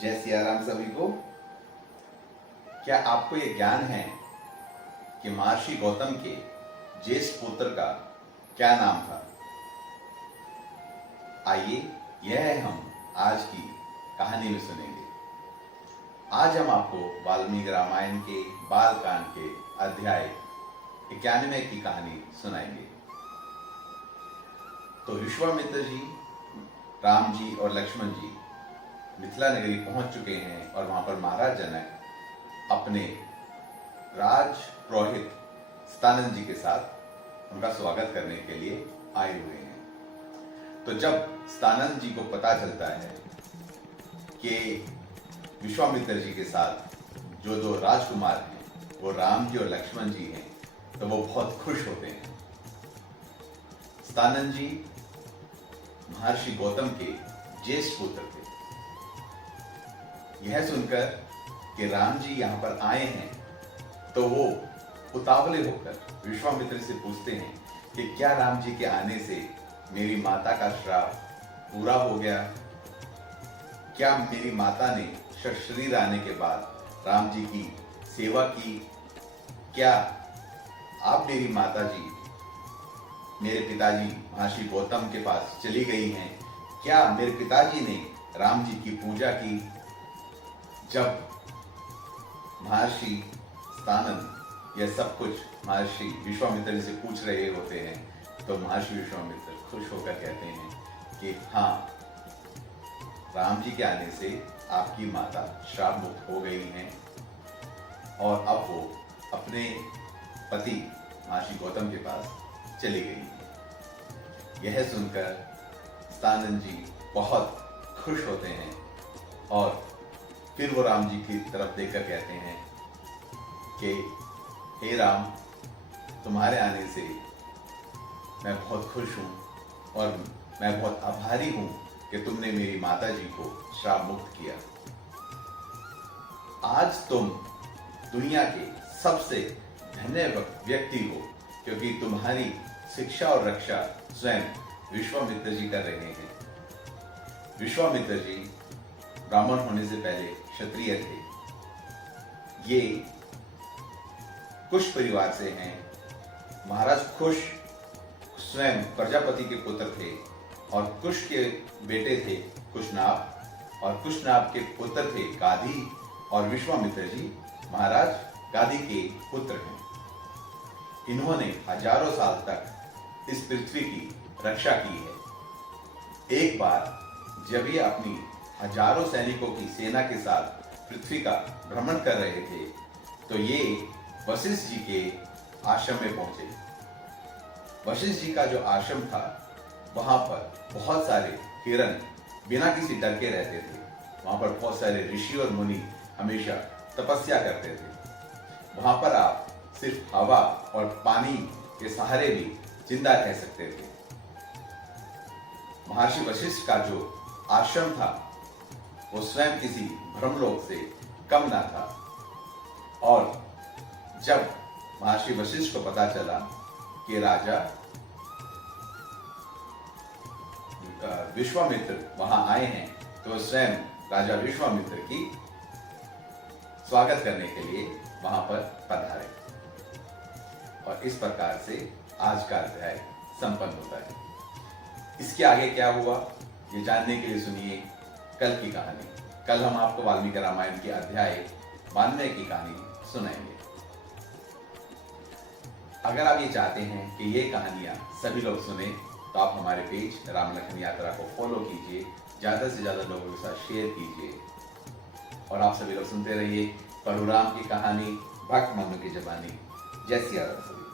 जय सिया राम सभी को। क्या आपको ये ज्ञान है कि महर्षि गौतम के ज्येष्ठ पुत्र का क्या नाम था? आइए यह हम आज की कहानी में सुनेंगे। आज हम आपको वाल्मीकि रामायण के बालकांड के अध्याय 91 की कहानी सुनाएंगे। तो विश्वामित्र जी, राम जी और लक्ष्मण जी मिथिला नगरी पहुंच चुके हैं और वहां पर महाराज जनक अपने राज पुरोहित स्थानंद जी के साथ उनका स्वागत करने के लिए आए हुए हैं। तो जब स्थानंद जी को पता चलता है कि विश्वामित्र जी के साथ जो दो राजकुमार हैं वो राम जी और लक्ष्मण जी हैं, तो वो बहुत खुश होते हैं। स्थानंद जी महर्षि गौतम के ज्येष्ठ पुत्र थे। यह सुनकर कि राम जी यहाँ पर आए हैं, तो वो उतावले होकर विश्वामित्र से पूछते हैं कि क्या राम जी के आने से मेरी माता का श्राप पूरा हो गया? क्या मेरी माता ने शरीर आने के बाद राम जी की सेवा की? क्या आप मेरी माता जी मेरे पिताजी महर्षि गौतम के पास चली गई हैं? क्या मेरे पिताजी ने राम जी की पूजा की? जब महर्षि स्थानंद यह सब कुछ महर्षि विश्वामित्र से पूछ रहे होते हैं, तो महर्षि विश्वामित्र खुश होकर कहते हैं कि हाँ, राम जी के आने से आपकी माता श्राप मुक्त हो गई हैं और अब वो अपने पति महर्षि गौतम के पास चली गई हैं। यह सुनकर स्थानंद जी बहुत खुश होते हैं और फिर वो राम जी की तरफ देखकर कहते हैं कि हे राम, तुम्हारे आने से मैं बहुत खुश हूँ और मैं बहुत आभारी हूँ कि तुमने मेरी माता जी को श्राप मुक्त किया। आज तुम दुनिया के सबसे धन्य व्यक्ति हो, क्योंकि तुम्हारी शिक्षा और रक्षा स्वयं विश्वामित्र जी कर रहे हैं। विश्वामित्र जी ब्राह्मण होने से पहले क्षत्रिय थे। ये कुश परिवार से हैं। महाराज कुश स्वयं प्रजापति के पुत्र थे और कुश के बेटे थे कुशनाभ, और कुशनाभ के पुत्र थे गाधी, और विश्वामित्र जी महाराज गाधी के पुत्र हैं। इन्होंने हजारों साल तक इस पृथ्वी की रक्षा की है। एक बार जब ये अपनी हजारों सैनिकों की सेना के साथ पृथ्वी का भ्रमण कर रहे थे, तो ये वशिष्ठ जी के आश्रम में पहुंचे। वशिष्ठ जी का जो आश्रम था, वहां पर बहुत सारे हिरण बिना किसी डर के रहते थे। वहां पर बहुत सारे ऋषि और मुनि हमेशा तपस्या करते थे। वहां पर आप सिर्फ हवा और पानी के सहारे भी जिंदा रह सकते थे। महर्षि वशिष्ठ का जो आश्रम था वो स्वयं किसी ब्रह्मलोक से कम ना था। और जब महर्षि वशिष्ठ को पता चला कि राजा विश्वामित्र वहां आए हैं, तो स्वयं राजा विश्वामित्र की स्वागत करने के लिए वहां पर पधारे। और इस प्रकार से आज का अध्याय संपन्न होता है। इसके आगे क्या हुआ, ये जानने के लिए सुनिए कल की कहानी। कल हम आपको वाल्मीकि रामायण के अध्याय 92 की कहानी सुनाएंगे। अगर आप ये चाहते हैं कि ये कहानियां सभी लोग सुने, तो आप हमारे पेज राम लखन यात्रा को फॉलो कीजिए, ज्यादा से ज्यादा लोगों के साथ शेयर कीजिए, और आप सभी लोग सुनते रहिए परशुराम की कहानी, भक्त मनु की जबानी। जय सिया राम।